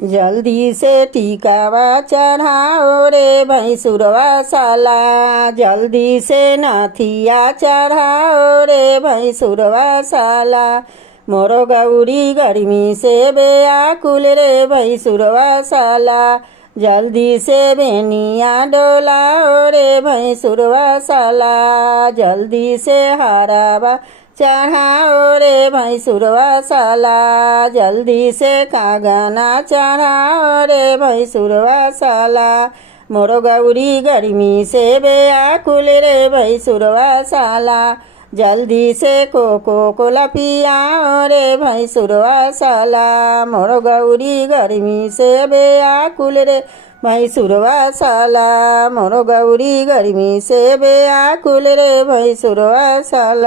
जल्दी से टीकावा चढ़ाओ रे भैंसुरवा साला। जल्दी से नथिया चढ़ाओ रे भैंसुरवा साला। मोरो गौरी गर्मी से बेआकुल रे भैंसुरवा साला। जल्दी से बेनिया डोलाओ रे भैंसुरवा साला। जल्दी से हारावा चढ़ाओ रे भैंसुरवा साला। जल्दी से कागना चढ़ाओ रे भैंसुरवा साला। मोरो गौरी गर्मी से बेआकुल रे भैंसुरवा साला। जल्दी से कोला पियाओ रे भैंसुरवा साला। मोरो गौरी गर्मी से बेआकुल रे भैंसुरवा साला। मोरो गौरी गर्मी से बेआकुल रे भैंसुरवा साला।